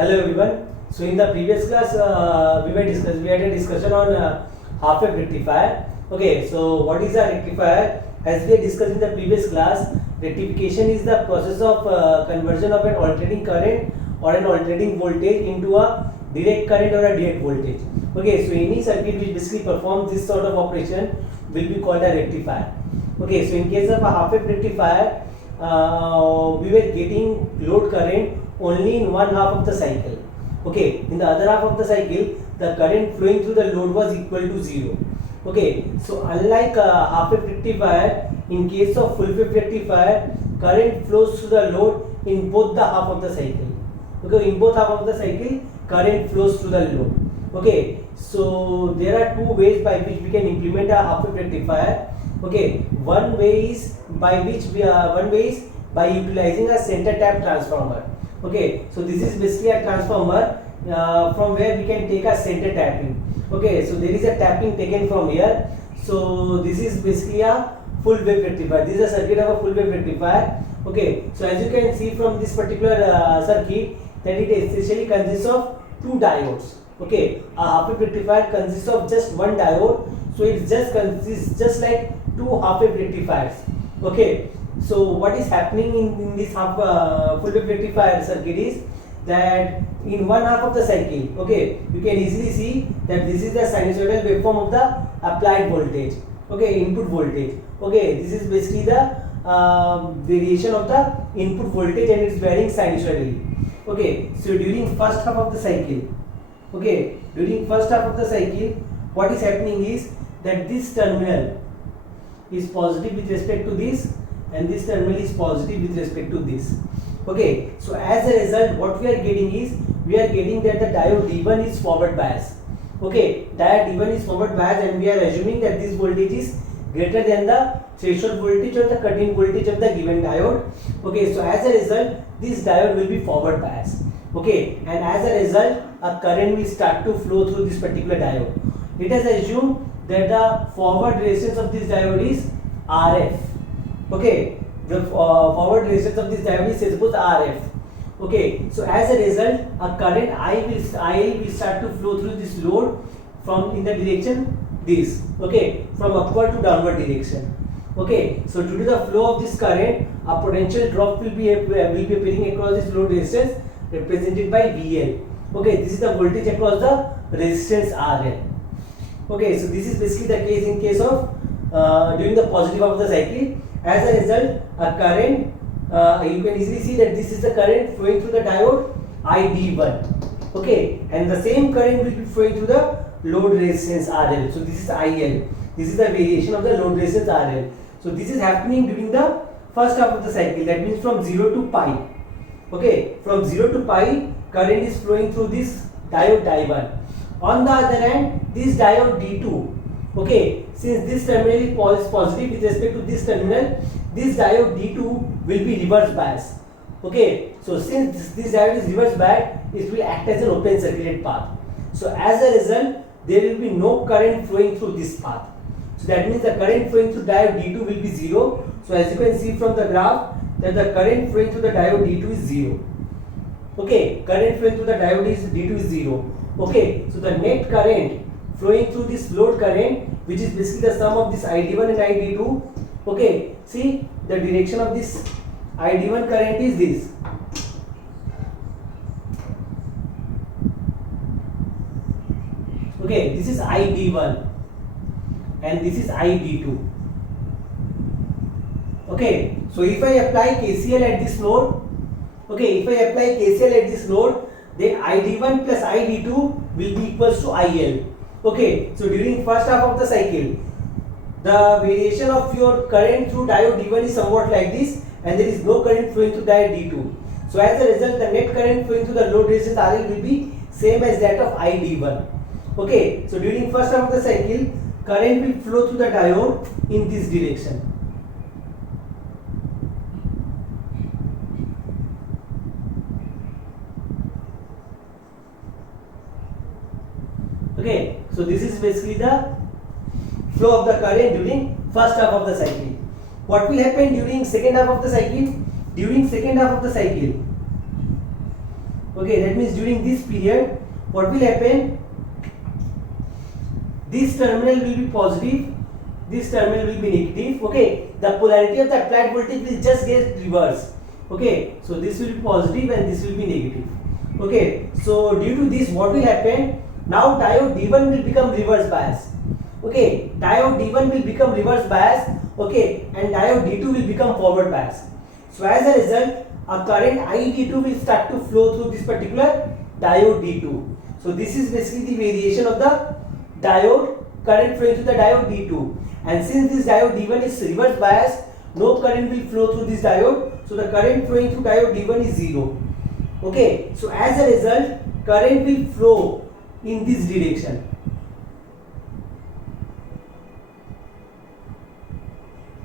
Hello everyone. So in the previous class, we had a discussion on half wave rectifier. Okay, so what is a rectifier? As we discussed in the previous class, rectification is the process of conversion of an alternating current or an alternating voltage into a direct current or a direct voltage. Okay, so any circuit which basically performs this sort of operation will be called a rectifier. Okay, so in case of a half wave rectifier, we were getting load current only in one half of the cycle. Okay, in the other half of the cycle, the current flowing through the load was equal to 0. Okay, so unlike half wave rectifier, in case of full wave rectifier, current flows through the load in both the half of the cycle. Okay, in both half of the cycle, current flows through the load. Okay, so there are two ways by which we can implement a half wave rectifier. Okay, one way is by utilizing a center tap transformer. Okay, so this is basically a transformer from where we can take a center tapping. Okay, so there is a tapping taken from here. So this is basically a full wave rectifier. This is a circuit of a full wave rectifier. Okay, so as you can see from this particular circuit, that it essentially consists of two diodes. Okay, a half wave rectifier consists of just one diode. So it just consists just like two half wave rectifiers. Okay, so what is happening in this full wave rectifier circuit is that in one half of the cycle, okay, you can easily see that this is the sinusoidal waveform of the applied voltage. Okay, input voltage. Okay, this is basically the variation of the input voltage and it's varying sinusoidally. Okay, so during first half of the cycle, okay, during first half of the cycle, what is happening is that this terminal is positive with respect to this and this terminal is positive with respect to this. Okay, so as a result, what we are getting is we are getting that the diode D1 is forward bias. Okay, diode D1 is forward bias and we are assuming that this voltage is greater than the threshold voltage or the cut-in voltage of the given diode. Okay, so as a result, this diode will be forward bias. Okay, and as a result, a current will start to flow through this particular diode. It is assumed that the forward resistance of this diode is RF. Okay, the forward resistance of this diode is suppose RF. Okay, so as a result, a current I will start to flow through this load from in the direction this. Okay, from upward to downward direction. Okay, so due to the flow of this current, a potential drop will be appearing across this load resistance represented by VL. Okay, this is the voltage across the resistance RL. Okay, so this is basically the case in case of during the positive of the cycle. As a result, a current, you can easily see that this is the current flowing through the diode ID1. Okay, and the same current will be flowing through the load resistance RL. So this is IL. This is the variation of the load resistance RL. So this is happening during the first half of the cycle. That means from 0 to pi. Okay, from 0 to pi, current is flowing through this diode I1. On the other hand, this diode D2, okay, since this terminal is positive with respect to this terminal, this diode D2 will be reverse bias. Okay, so since this diode is reverse bias, it will act as an open circuited path. So as a result, there will be no current flowing through this path. So that means the current flowing through diode D2 will be 0. So as you can see from the graph, that the current flowing through the diode D2 is 0. Okay, current flowing through the diode D2 is 0. Okay, so the net current flowing through this load current, which is basically the sum of this ID1 and ID2. Okay, see the direction of this ID1 current is this. Okay, this is ID1 and this is ID2. Okay, so if I apply KCL at this node, okay, if I apply KCL at this node, then ID1 plus ID2 will be equals to IL. Okay, so during first half of the cycle, the variation of your current through diode D1 is somewhat like this and there is no current flowing through diode D2. So as a result, the net current flowing through the load resistance RL will be same as that of ID1. Okay, so during first half of the cycle, current will flow through the diode in this direction. Okay, so this is basically the flow of the current during first half of the cycle. What will happen during second half of the cycle? During second half of the cycle, Okay, that means during this period, what will happen? This terminal will be positive, this terminal will be negative. Okay, the polarity of the applied voltage will just get reversed. Okay, so this will be positive and this will be negative. Okay, so due to this, what will happen? Now diode D1 will become reverse bias. Okay, diode D1 will become reverse bias. Okay, and diode D2 will become forward bias. So as a result, a current ID2 will start to flow through this particular diode D2. So this is basically the variation of the diode current flowing through the diode D2. And since this diode D1 is reverse bias, no current will flow through this diode. So the current flowing through diode D1 is 0. Okay, so as a result, current will flow in this direction.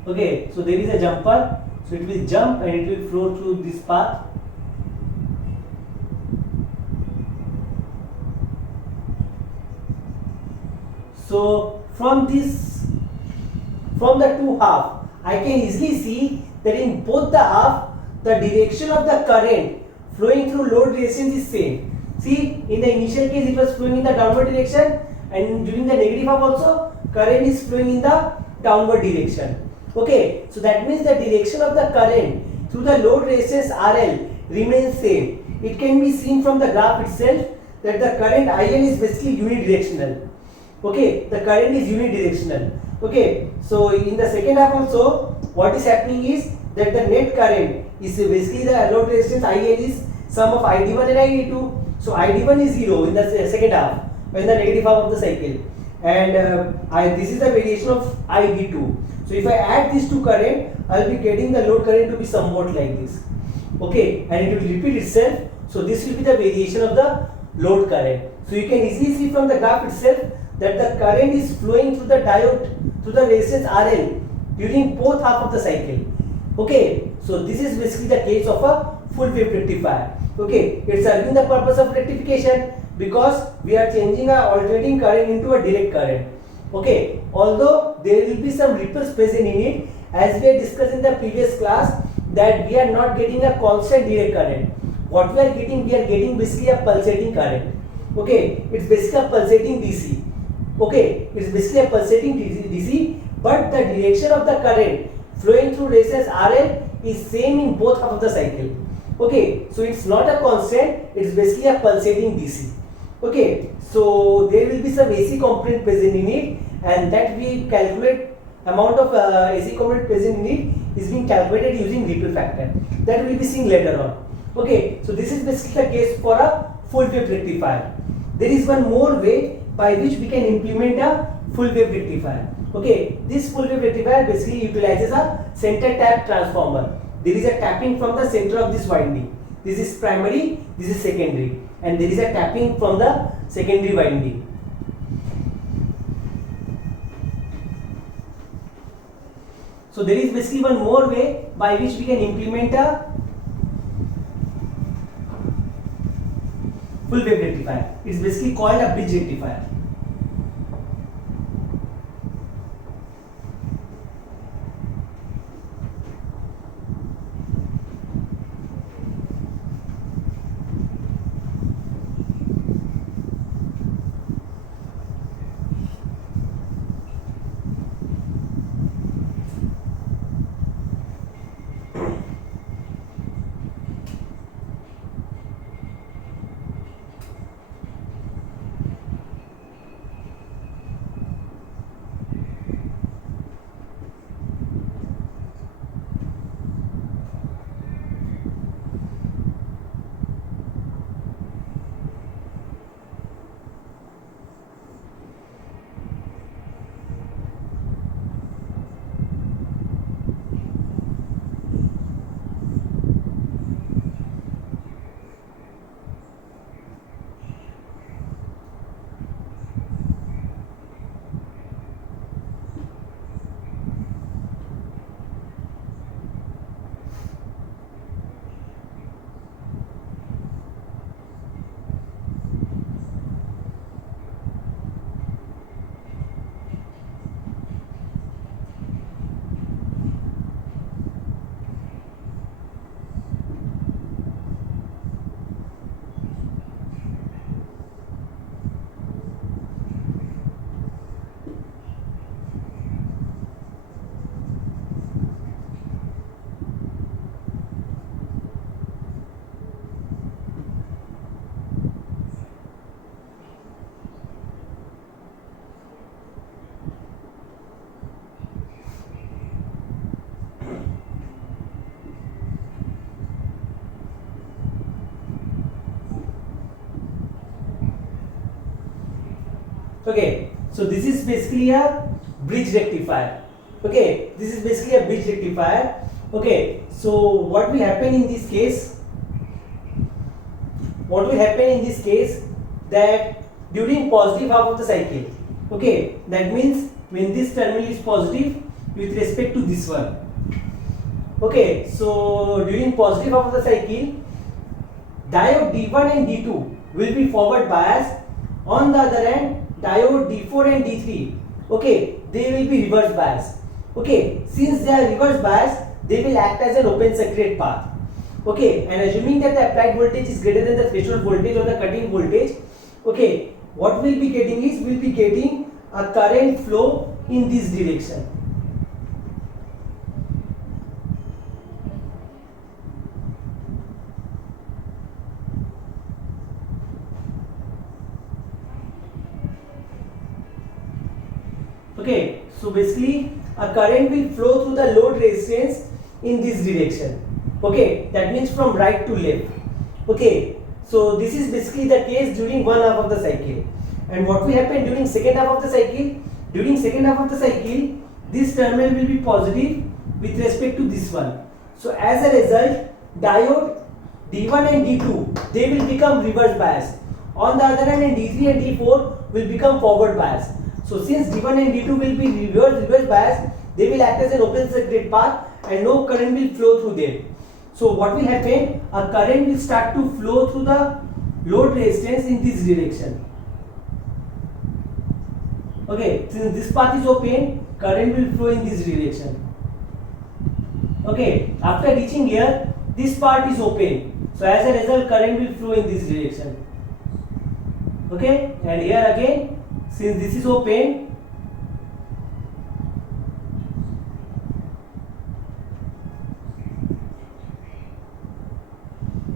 Okay, so there is a jumper, so it will jump and it will flow through this path. So from the two half, I can easily see that in both the half, the direction of the current flowing through load resistance is same. See, in the initial case it was flowing in the downward direction, and during the negative half also, current is flowing in the downward direction. Okay, so that means the direction of the current through the load resistance RL remains same. It can be seen from the graph itself that the current IL is basically unidirectional. Okay, the current is unidirectional. Okay, so in the second half also, what is happening is that the net current is basically the load resistance IL is sum of ID1 and ID2. So ID1 is 0 in the second half, or in the negative half of the cycle, and this is the variation of ID2. So if I add these two current, I will be getting the load current to be somewhat like this. Okay, and it will repeat itself. So this will be the variation of the load current. So you can easily see from the graph itself that the current is flowing through the diode, through the resistance RL during both half of the cycle. Okay, so this is basically the case of a full wave rectifier. Okay, it's serving the purpose of rectification because we are changing our alternating current into a direct current. Okay, although there will be some ripples present in it, as we had discussed in the previous class, that we are not getting a constant direct current. What we are getting basically a pulsating current. Okay, it's basically a pulsating DC. Okay, it's basically a pulsating DC, but the direction of the current flowing through resistance RL is same in both half of the cycle. Okay, so it's not a constant, it's basically a pulsating DC. Okay, so there will be some AC component present in it, and that we calculate amount of AC component present in it is being calculated using ripple factor. That will be seen later on. Okay, so this is basically the case for a full wave rectifier. There is one more way by which we can implement a full wave rectifier. Okay, this full wave rectifier basically utilizes a center tap transformer. There is a tapping from the center of this winding. This is primary, this is secondary, and there is a tapping from the secondary winding. So there is basically one more way by which we can implement a full wave rectifier. It's basically called a bridge rectifier. Okay, so this is basically a bridge rectifier. Okay, this is basically a bridge rectifier. Okay, so what will happen in this case? What will happen in this case, that during positive half of the cycle, okay, that means when this terminal is positive with respect to this one. Okay, so during positive half of the cycle, diode D1 and D2 will be forward biased. On the other hand, diode D4 and D3, okay, they will be reverse biased. Okay, since they are reverse biased, they will act as an open circuit path. Okay, and assuming that the applied voltage is greater than the threshold voltage or the cutting voltage, okay, what we'll be getting is, we'll be getting a current flow in this direction. Okay, so basically a current will flow through the load resistance in this direction. Okay, that means from right to left. Okay, so this is basically the case during one half of the cycle. And what will happen during second half of the cycle? During second half of the cycle, this terminal will be positive with respect to this one. So as a result, diode D1 and D2, they will become reverse biased. On the other hand, D3 and D4 will become forward biased. So since D1 and D2 will be reverse biased, they will act as an open circuit path and no current will flow through them. So what will happen? A current will start to flow through the load resistance in this direction. Okay, since this path is open, current will flow in this direction. Okay, after reaching here, this part is open. So as a result, current will flow in this direction. Okay, and here again, since this is open,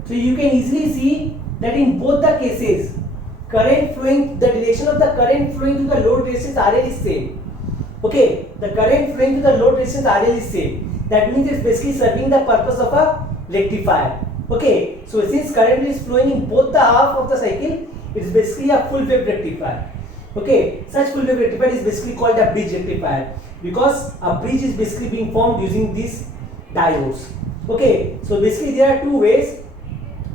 so you can easily see that in both the cases, current flowing, the direction of the current flowing to the load resistance RL is same. Okay, the current flowing to the load resistance RL is same. That means it's basically serving the purpose of a rectifier. Okay, so since current is flowing in both the half of the cycle, it is basically a full wave rectifier. Okay, such full wave rectifier is basically called a bridge rectifier because a bridge is basically being formed using these diodes. Okay, so basically there are two ways.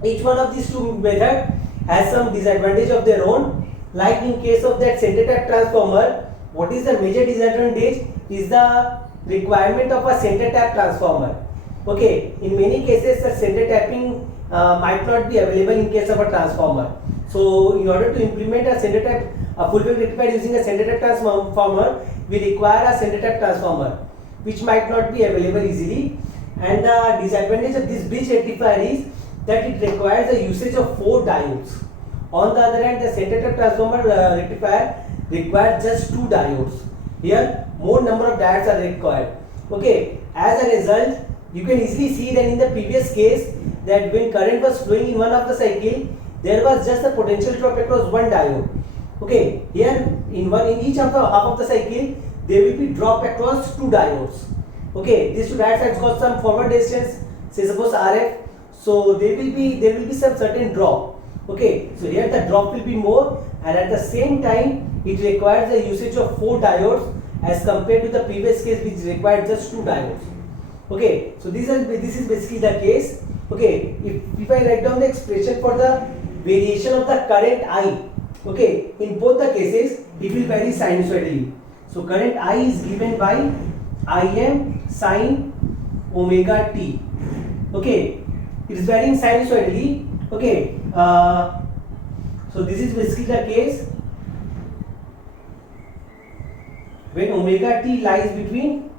Each one of these two methods has some disadvantage of their own. Like in case of that center tap transformer, what is the major disadvantage is the requirement of a center tap transformer. Okay, in many cases the center tapping might not be available in case of a transformer. So in order to implement a center tap, a full wave rectifier using a center tap transformer, we require a center tap transformer which might not be available easily. And the disadvantage of this bridge rectifier is that it requires the usage of 4 diodes. On the other hand, the center tap transformer rectifier requires just 2 diodes. Here, more number of diodes are required. Okay, as a result, you can easily see that in the previous case, that when current was flowing in one of the cycle, there was just a potential drop across one diode. Okay, here in each of the half of the cycle, there will be drop across 2 diodes. Okay, these 2 diodes have got some forward resistance, say suppose RF. So there will be some certain drop. Okay, so here the drop will be more, and at the same time it requires the usage of 4 diodes as compared to the previous case which required just 2 diodes. Okay, so this is basically the case. Okay, if I write down the expression for the variation of the current I, okay, in both the cases it will vary sinusoidally. So current I is given by Im sin omega t. Okay, it is varying sinusoidally. Okay, so this is basically the case when omega t lies between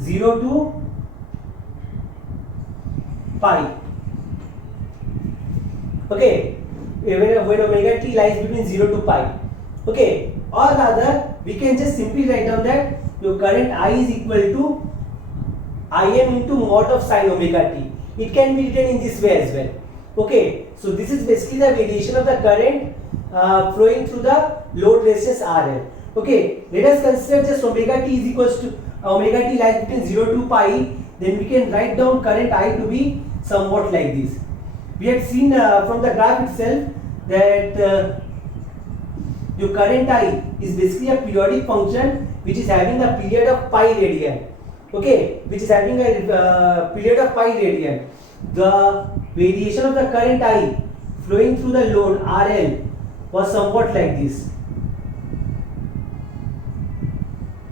0 to pi. Okay, when omega t lies between 0 to pi. Okay, or rather we can just simply write down that your current I is equal to Im into mod of sin omega t. It can be written in this way as well. Okay, so this is basically the variation of the current flowing through the load resistance RL. Okay, let us consider just omega t is equals to omega t lies between 0 to pi. Then we can write down current I to be somewhat like this. We had seen from the graph itself that your current I is basically a periodic function which is having a period of pi radian. Okay, which is having a period of pi radian. The variation of the current I flowing through the load RL was somewhat like this.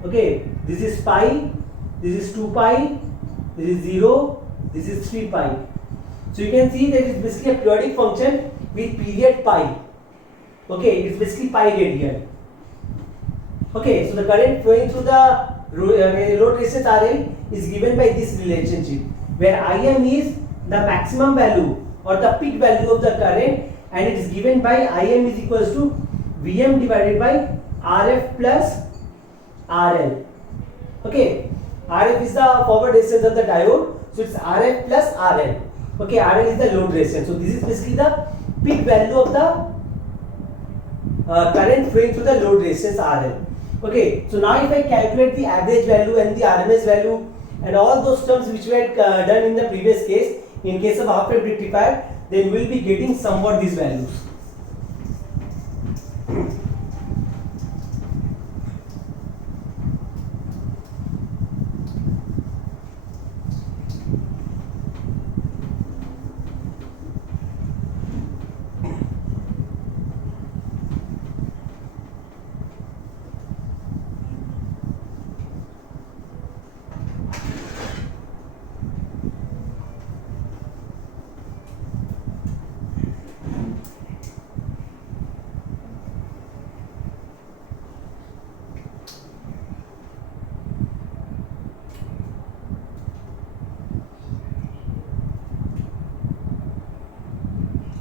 Okay, this is pi, this is 2 pi, this is 0, this is 3 pi. So you can see that it's basically a periodic function with period pi. Okay, it's basically pi radian. Okay, so the current flowing through the load resistance RL is given by this relationship, where Im is the maximum value or the peak value of the current, and it is given by Im is equals to Vm divided by Rf plus RL. Okay, Rf is the forward resistance of the diode, so it's Rf plus RL. Okay, RL is the load resistance. So this is basically the peak value of the current flowing through the load resistance RL. Okay, so now if I calculate the average value and the RMS value and all those terms which we had done in the previous case, in case of half wave rectifier, then we will be getting somewhat these values.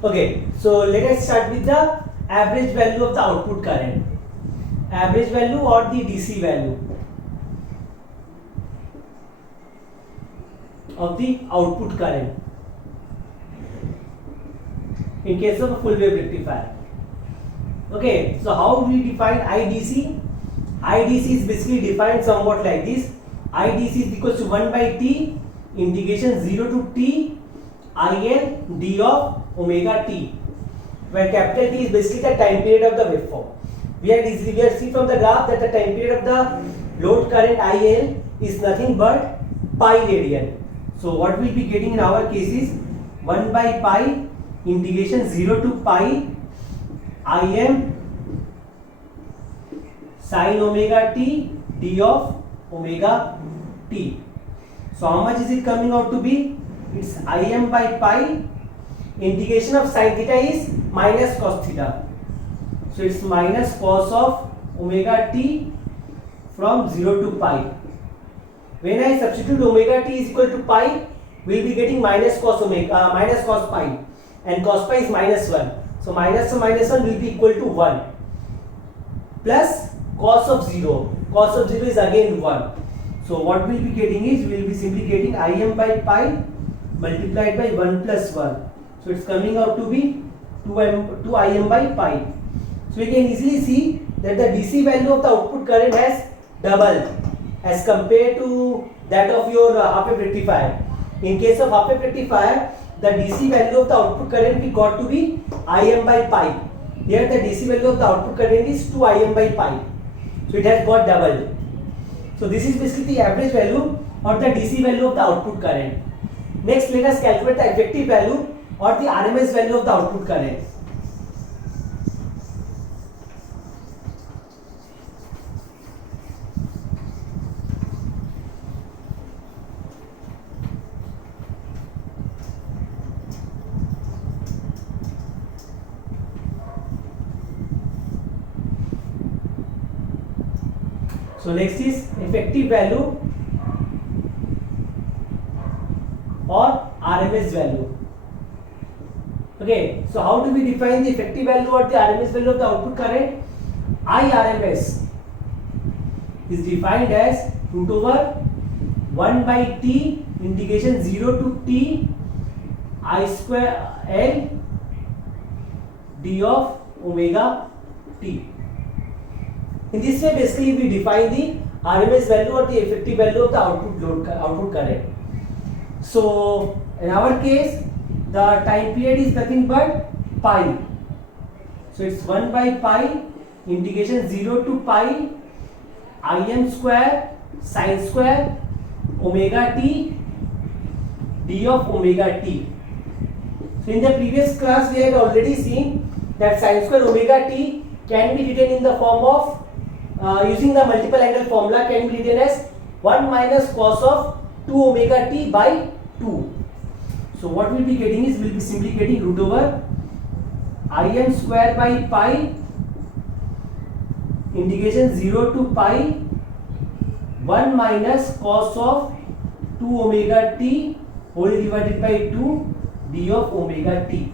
Okay, so let us start with the average value of the output current. Average value or the DC value of the output current in case of a full wave rectifier. Okay, so how do we define IDC? IDC is basically defined somewhat like this. IDC is equal to 1 by T integration 0 to T IN D of omega T, where capital T is basically the time period of the waveform. We have seen from the graph that the time period of the load current IL is nothing but pi radian. So what we will be getting in our case is 1 by pi integration 0 to pi Im sin omega T D of omega T. So how much is it coming out to be? It's Im by pi. Integration of sin theta is minus cos theta. So it's minus cos of omega T from 0 to pi. When I substitute omega T is equal to pi, we will be getting minus cos pi, and cos pi is minus 1. So minus of minus 1 will be equal to 1 plus cos of 0. Cos of 0 is again 1. So what we will be getting is, we will be simply getting Im by pi multiplied by 1 plus 1. So it's coming out to be 2Im by pi. So we can easily see that the DC value of the output current has doubled as compared to that of your half wave rectifier. In case of half wave rectifier, the DC value of the output current we got to be Im by pi. Here the DC value of the output current is 2Im by pi. So it has got doubled. So this is basically the average value or the DC value of the output current. Next, let us calculate the effective value or the RMS value of the output current. So next is effective value or RMS value. Okay, so how do we define the effective value or the RMS value of the output current? IRMS is defined as root over 1 by T integration 0 to T I square L D of omega T. In this way, basically we define the RMS value or the effective value of the output current. So in our case, the time period is nothing but pi. So it's 1 by pi integration 0 to pi Im square sin square omega t d of omega t. So in the previous class we had already seen that sin square omega t can be written in the form of using the multiple angle formula, can be written as 1 minus cos of 2 omega t by 2. So what we'll be getting is, we'll be simply getting root over Im square by pi integration 0 to pi 1 minus cos of 2 omega t whole divided by 2 d of omega t.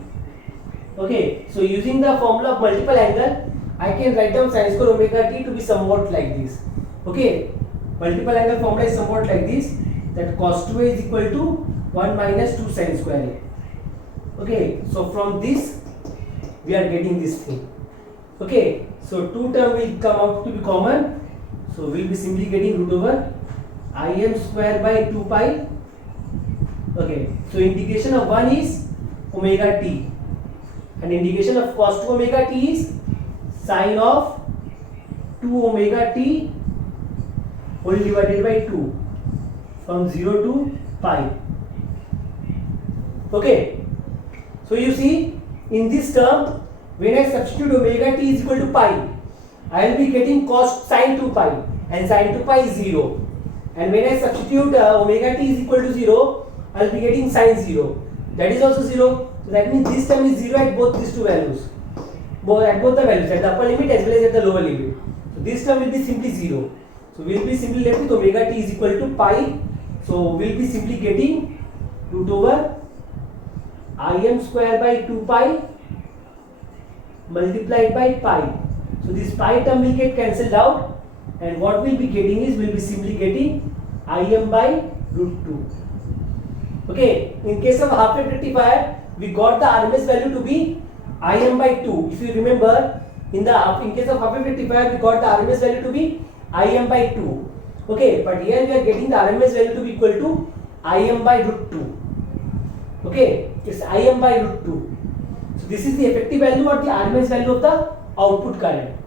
Okay, so using the formula of multiple angle, I can write down sin square omega t to be somewhat like this. Okay, multiple angle formula is somewhat like this, that cos 2a is equal to 1 minus 2 sin square a. Okay, so from this we are getting this thing. Okay, so 2 term will come out to be common, so we will be simply getting root over Im square by 2 pi. Okay, so integration of 1 is omega t and integration of cos 2 omega t is sin of 2 omega t whole divided by 2 from 0 to pi. Okay, so you see in this term, when I substitute omega t is equal to pi, I will be getting cos sin 2 pi and sin 2 pi is 0, and when I substitute omega t is equal to 0, I will be getting sin 0, that is also 0. So that means this term is 0 at both these two values, at both the values, at the upper limit as well as at the lower limit. So this term will be simply 0. So we will be simply left with omega t is equal to pi. So we will be simply getting root over Im square by 2 pi multiplied by pi. So this pi term will get cancelled out, and what we will be getting is, we will be simply getting Im by root 2. Okay, in case of half wave rectifier, we got the RMS value to be Im by 2. If you remember, in case of half wave rectifier, we got the RMS value to be Im by 2. Okay, but here we are getting the RMS value to be equal to Im by root 2. Okay, it's Im by root 2. So this is the effective value or the RMS value of the output current.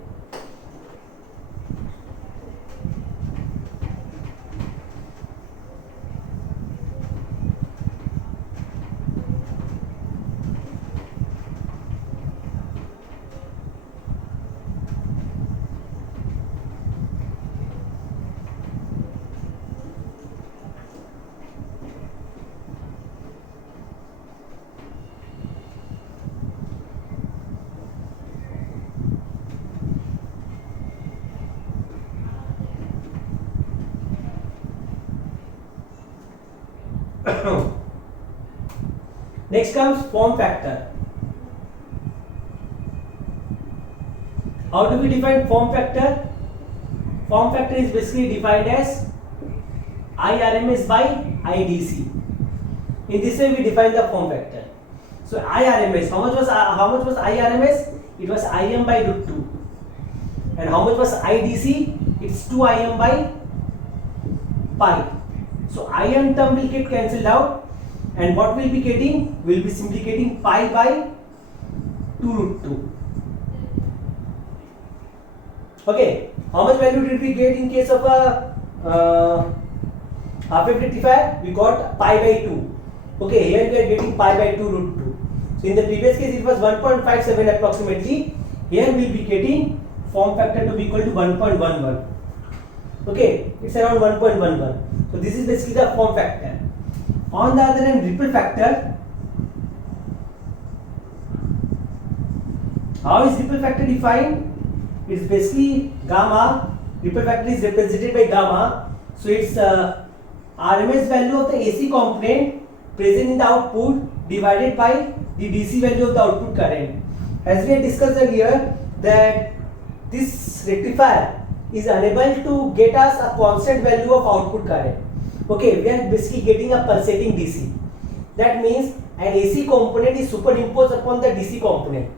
Next comes form factor. How do we define form factor? Form factor is basically defined as IRMS by IDC. In this way we define the form factor. So IRMS, how much was IRMS? It was Im by root 2. And how much was IDC? It's 2 Im by pi. So Im term will get cancelled out, and what we'll be getting? We'll be simply getting pi by 2 root 2. Okay, how much value did we get in case of a half wave rectifier? We got pi by 2. Okay, here we are getting pi by 2 root 2. So in the previous case it was 1.57 approximately. Here we will be getting form factor to be equal to 1.11. Okay, it's around 1.11. So this is basically the form factor. On the other hand, ripple factor. How is ripple factor defined? It's basically gamma. Ripple factor is represented by gamma. So it's RMS value of the AC component present in the output divided by the DC value of the output current. As we had discussed earlier, that this rectifier is unable to get us a constant value of output current. Okay, we are basically getting a pulsating DC. That means an AC component is superimposed upon the DC component.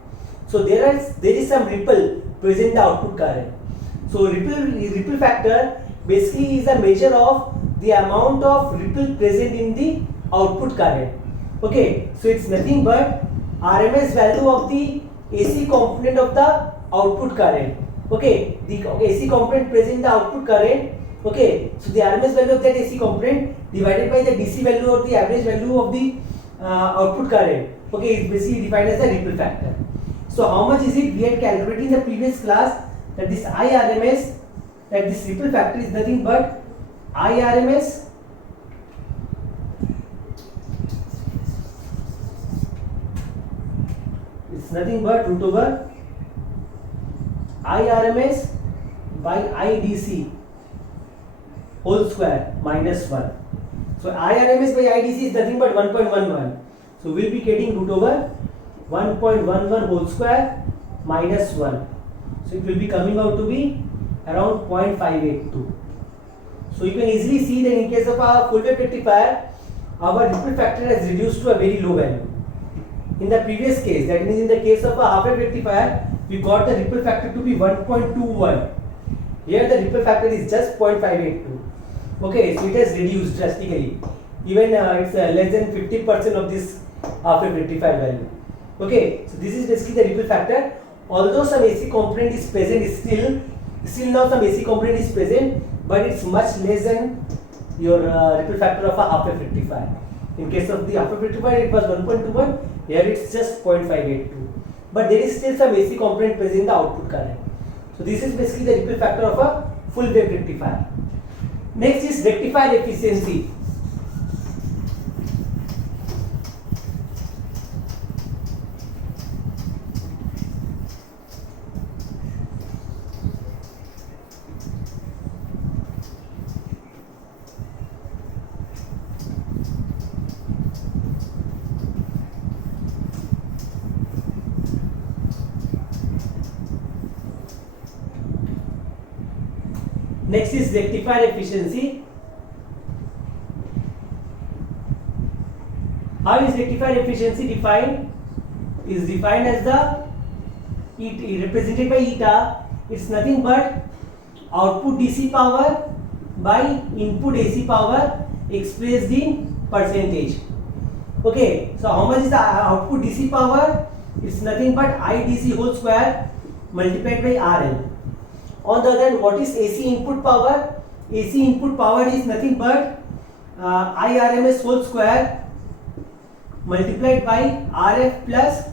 So there is some ripple present in the output current. So ripple factor basically is a measure of the amount of ripple present in the output current. Okay, so it's nothing but RMS value of the AC component of the output current Okay, the AC component present the output current. Okay, so the RMS value of that AC component divided by the DC value or the average value of the output current. Okay, is basically defined as the ripple factor. So how much is it? We had calculated in the previous class that this IRMS, that this ripple factor is nothing but IRMS it's nothing but root over IRMS by IDC whole square minus 1. So IRMS by IDC is nothing but 1.11. So we'll be getting root over 1.11 whole square minus 1. So it will be coming out to be around 0.582. So you can easily see that in case of a full wave rectifier, our ripple factor has reduced to a very low value. In the previous case, that means in the case of a half wave rectifier, we got the ripple factor to be 1.21. Here the ripple factor is just 0.582. Okay, so it has reduced drastically. Even it's less than 50% of this half wave rectifier value. Okay, so this is basically the ripple factor. Although some AC component is present, still now some AC component is present, but it's much less than your ripple factor of a half wave rectifier. In case of the half wave rectifier, it was 1.21. Here it's just 0.582. But there is still some AC component present in the output current. So this is basically the ripple factor of a full wave rectifier. Next is rectifier efficiency. Next is rectifier efficiency. How is rectifier efficiency defined? Is defined as the represented by eta. It's nothing but output DC power by input AC power expressed in percentage. Okay, so how much is the output DC power? It's nothing but IDC whole square multiplied by RL. On the other hand, what is AC input power? AC input power is nothing but IRMS whole square multiplied by RF plus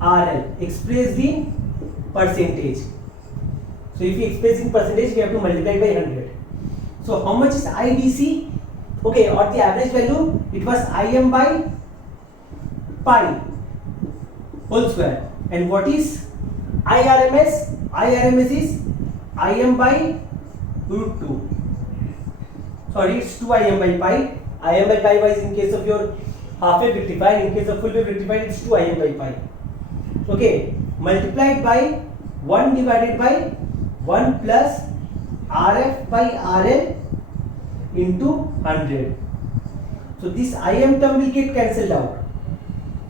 RL expressed in percentage. So if you express in percentage, we have to multiply by 100. So how much is IDC? Okay, or the average value, it was IM by pi whole square. And what is IRMS? IRMS is IM by root 2. Sorry, it's 2 IM by pi. IM by pi was in case of your half wave rectifier. In case of full wave rectifier, it's 2 IM by pi. Okay, multiplied by 1 divided by 1 plus RF by RL into 100. So this IM term will get cancelled out.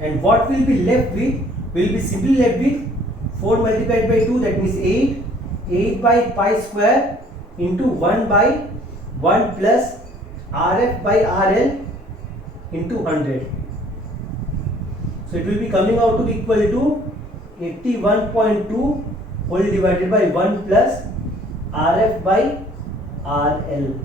And what will be left with? Will be simply left with 4 multiplied by 2, that means 8. 8 by pi square into 1 by 1 plus RF by RL into 100. So it will be coming out to be equal to 81.2 whole divided by 1 plus RF by RL.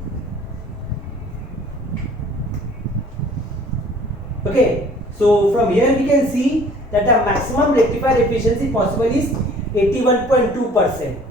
Okay, so from here we can see that the maximum rectifier efficiency possible is 81.2%.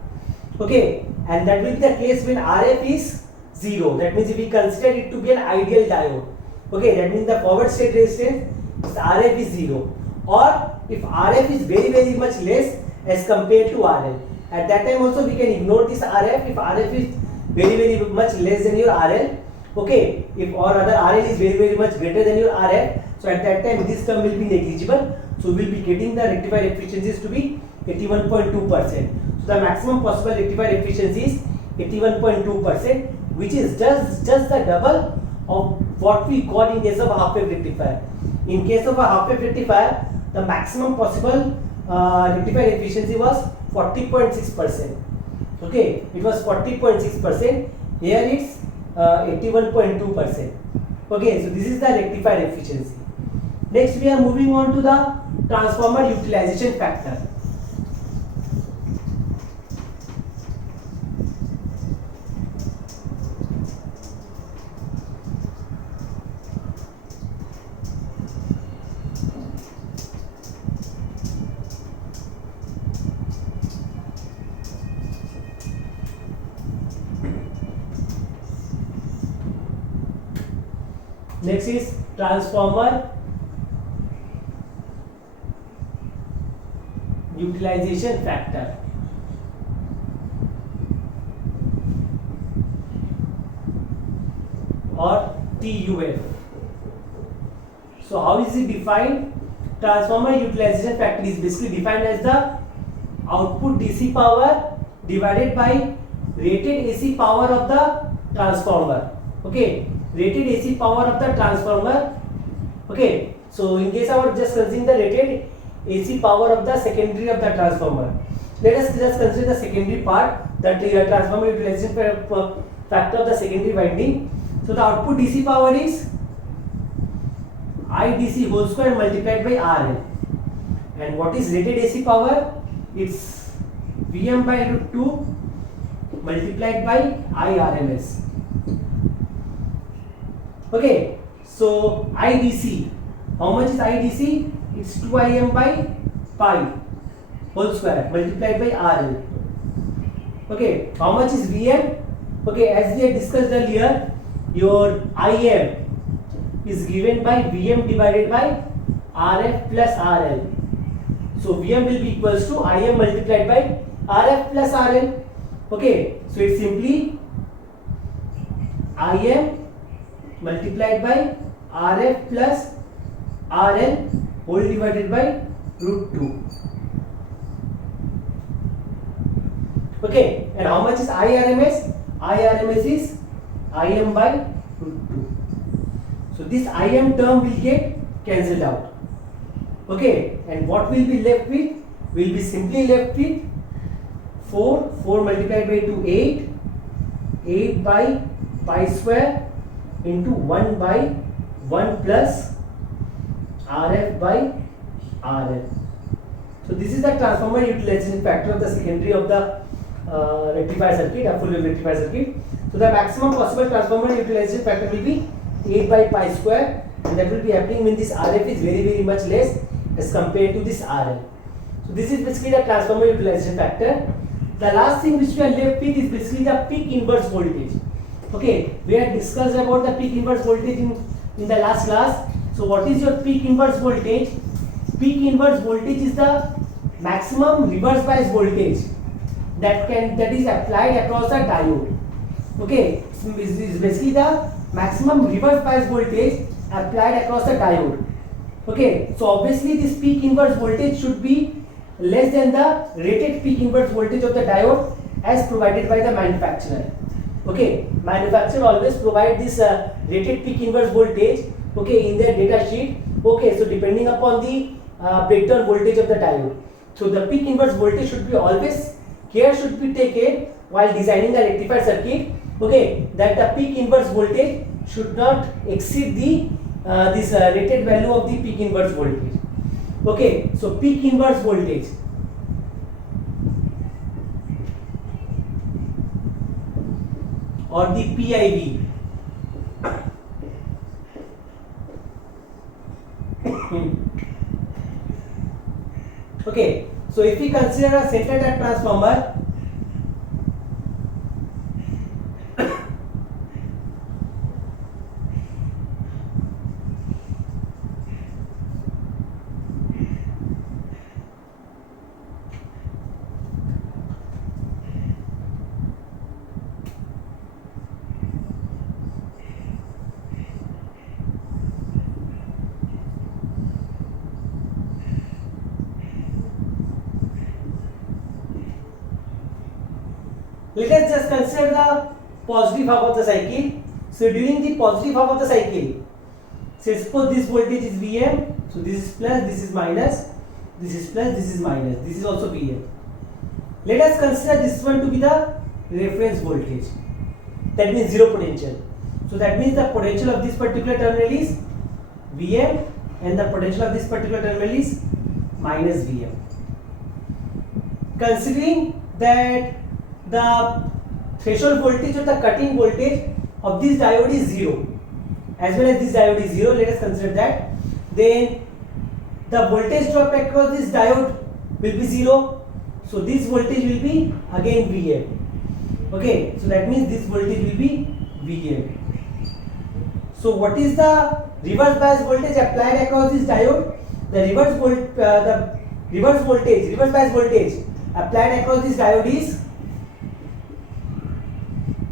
Okay, and that will be the case when RF is 0. That means if we consider it to be an ideal diode. Okay, that means the forward state resistance RF is 0. Or if RF is very much less as compared to RL. At that time also we can ignore this RF if RF is very much less than your RL. Okay, if or other RL is very much greater than your RF. So at that time this term will be negligible. So we will be getting the rectifier efficiencies to be 81.2%. So the maximum possible rectifier efficiency is 81.2%, which is just the double of what we got in case of a half wave rectifier. In case of a half wave rectifier, the maximum possible rectifier efficiency was 40.6%. Okay, it was 40.6%. Here it's 81.2%. Okay, so this is the rectifier efficiency. Next we are moving on to the transformer utilization factor. Next is transformer utilization factor. Or TUF. So how is it defined? Transformer utilization factor is basically defined as the output DC power divided by rated AC power of the transformer. Okay, rated AC power of the transformer. Okay, so in case I was just considering the rated AC power of the secondary of the transformer, let us just consider the secondary part, that transformer utilization factor of the secondary winding. So the output DC power is IDC whole square multiplied by RL. And what is rated AC power? It's Vm by root 2 multiplied by IRMS. Okay, so IDC, how much is IDC? It's 2Im by pi whole square multiplied by RL. Okay, how much is Vm? Okay, as we had discussed earlier, your Im is given by Vm divided by Rf plus RL. So Vm will be equals to Im multiplied by Rf plus RL. Okay, so it's simply Im multiplied by Rf plus RL whole divided by root 2. Okay, and how much is IRMS? IRMS is Im by root 2. So this Im term will get cancelled out. Okay, and what will be left with? Will be simply left with 4 multiplied by 2, 8 by pi square into 1 by 1 plus Rf by Rl. So this is the transformer utilization factor of the secondary of the rectifier circuit, a full rectifier circuit. So the maximum possible transformer utilization factor will be 8 by pi square, and that will be happening when this Rf is very much less as compared to this Rl. So this is basically the transformer utilization factor. The last thing which we are left with is basically the peak inverse voltage. Okay, we had discussed about the peak inverse voltage in the last class. So what is your peak inverse voltage? Peak inverse voltage is the maximum reverse bias voltage that is applied across the diode. Okay, so this is basically the maximum reverse bias voltage applied across the diode. Okay, so obviously this peak inverse voltage should be less than the rated peak inverse voltage of the diode as provided by the manufacturer. Okay, manufacturer always provide this rated peak inverse voltage, okay, in their data sheet. Okay, so depending upon the breakdown voltage of the diode. So the peak inverse voltage should be always, care should be taken while designing the rectifier circuit, okay, that the peak inverse voltage should not exceed the this rated value of the peak inverse voltage. Okay, so peak inverse voltage or the PIV okay, so if we consider a center tap transformer, let us just consider the positive half of the cycle. So during the positive half of the cycle, say suppose this voltage is Vm, so this is plus, this is minus, this is plus, this is minus, this is also Vm. Let us consider this one to be the reference voltage, that means zero potential. So that means the potential of this particular terminal is Vm and the potential of this particular terminal is minus Vm. Considering that the threshold voltage or the cutting voltage of this diode is 0, as well as this diode is 0, let us consider that, then the voltage drop across this diode will be 0, so this voltage will be again Vm. Okay, so that means this voltage will be Vm. So what is the reverse bias voltage applied across this diode? The reverse bias voltage applied across this diode is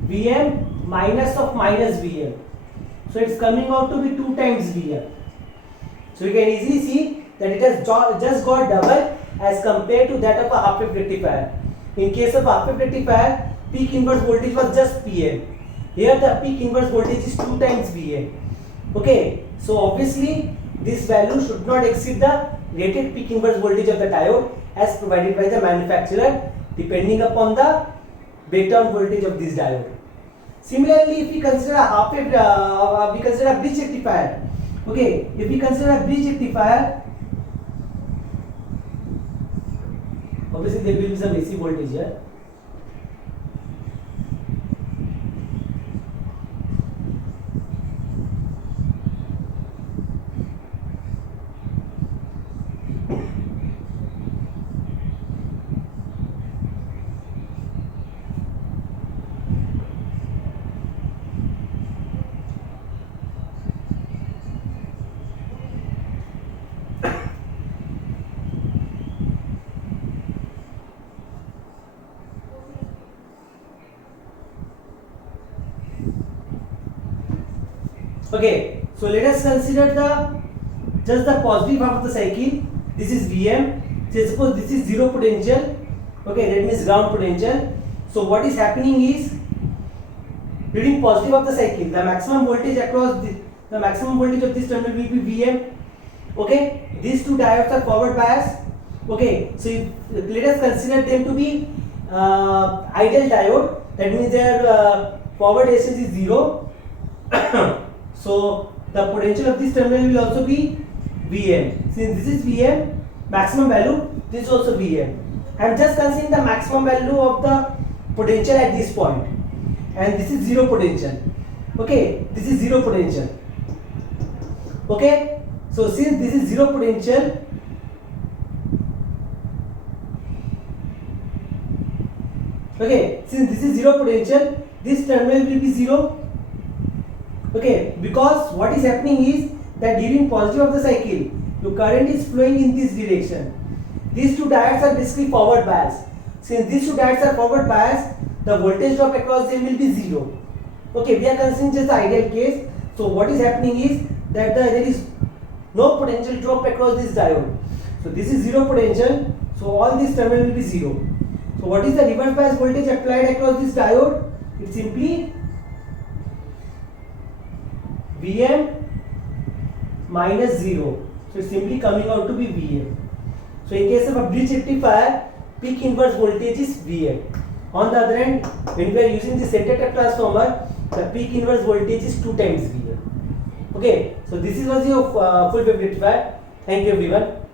Vm minus of minus Vm. So it's coming out to be 2 times Vm. So you can easily see that it has just got double as compared to that of a half wave rectifier. In case of half wave rectifier, peak inverse voltage was just Pm. Here the peak inverse voltage is 2 times Vm. Okay, so obviously this value should not exceed the rated peak inverse voltage of the diode as provided by the manufacturer, depending upon the breakdown voltage of this diode. Similarly, if we consider a half wave, we consider a bridge rectifier. Okay, if we consider a bridge rectifier, obviously there will be some AC voltage here. Okay, so let us consider just the positive half of the cycle. This is Vm. So suppose this is zero potential. Okay, that means ground potential. So what is happening is, during positive of the cycle, the maximum voltage across the maximum voltage of this terminal will be Vm. Okay, these two diodes are forward biased. Okay, so let us consider them to be ideal diode. That means their forward resistance is zero. So the potential of this terminal will also be Vm. Since this is Vm, maximum value, this is also Vm. I am just considering the maximum value of the potential at this point, and this is zero potential. Okay, this is zero potential. Okay, so since this is zero potential, this terminal will be zero. Okay, because what is happening is that during positive of the cycle, your current is flowing in this direction. These two diodes are basically forward biased. Since these two diodes are forward biased, the voltage drop across them will be zero. Okay, we are considering just the ideal case. So what is happening is that there is no potential drop across this diode. So this is zero potential. So all this terminal will be zero. So what is the reverse bias voltage applied across this diode? It's simply Vm minus 0. So it's simply coming out to be Vm. So in case of a bridge rectifier, peak inverse voltage is Vm. On the other hand, when we are using the center tap transformer, the peak inverse voltage is 2 times Vm. Okay, so this was your full wave rectifier. Thank you everyone.